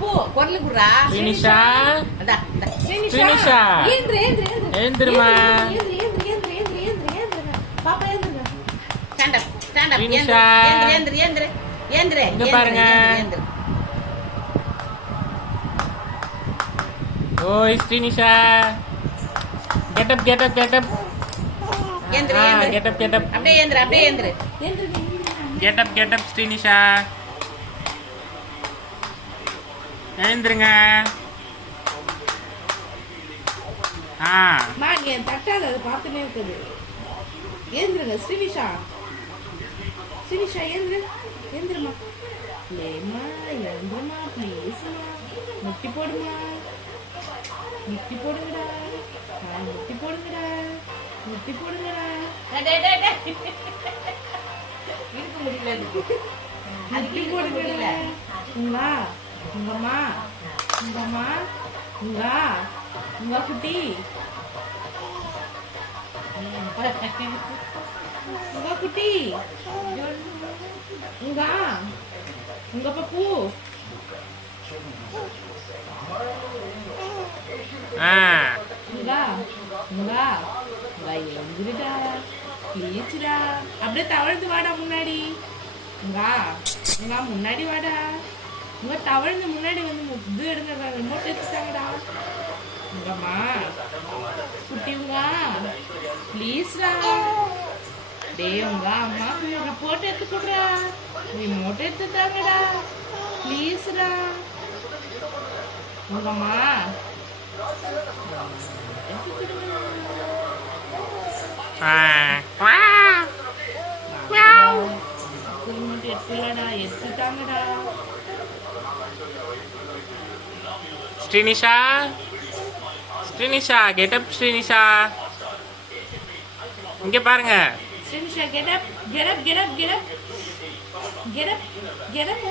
பாப்பு குரல் குடுறா. ஸ்ரீனிஷா அடா ஸ்ரீனிஷா ஏந்திரு ஏந்திரு ஏந்திரு எழுந்திருமா. ஏந்திரு ஏந்திரு ஏந்திரு ஏந்திரு ஏந்திரு ஏந்திரு பாப்பா ஏந்திரு. Stand up Srinisha. ஏந்திரு ஏந்திரு ஏந்திரு ஏந்திரு இங்க பாருங்க. ஏந்திரு. ஓய் Srinisha get up get up get up ஏந்திரு ஏந்திரு கெட் அப் கெட் அப் அப்படியே ஏந்திரு அப்படியே ஏந்திரு. Get up Srinisha எழுந்திருங்க. மா நீ தட்டாத அது பார்த்துனே இருக்குது. ஏந்திருங்க ஸ்ரீனிஷா. ஸ்ரீனிஷா ஏந்திரு ஏந்திருமா. ஏமா ஏந்திரமா ப்ளீஸ்மா. முட்டி போடுமா. முட்டி போடுங்கடா. முட்டி போடுங்கடா. முட்டி போடுங்கடா. இருக்க முடியல. முட்டி போடுங்கடா. உங்களா உங்கம்மா உங்கம்மா உங்க குட்டி உங்க குட்டி உங்க பப்பு எங்கிருடா ப்ளீஸ்டா. அப்படியே தவழ்ந்து வாடா முன்னாடி. முன்னாடி வாடா. உங்க தவழ்ந்து முன்னாடி வந்து இது எடுங்க. ரிமோட் எடுத்துட்டாங்கடா. உங்கம்மா குட்டி ப்ளீஸ்டா. டேய் உங்க அம்மா ரிப்போர்ட் எடுத்து கொடுறா. ரிமோட் எடுத்துட்டாங்கடா. ப்ளீஸ்டா. உங்கம்மா ரிமோட் எடுத்துலடா எடுத்துட்டாங்கடா. ஸ்ரீனிஷா ஸ்ரீனிஷா கெட் அப் ஸ்ரீனிஷா இங்க பாருங்க. Srinisha get up get up get up get up get up get up.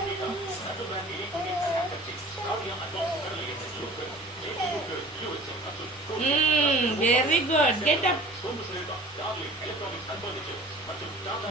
Very good. Get up.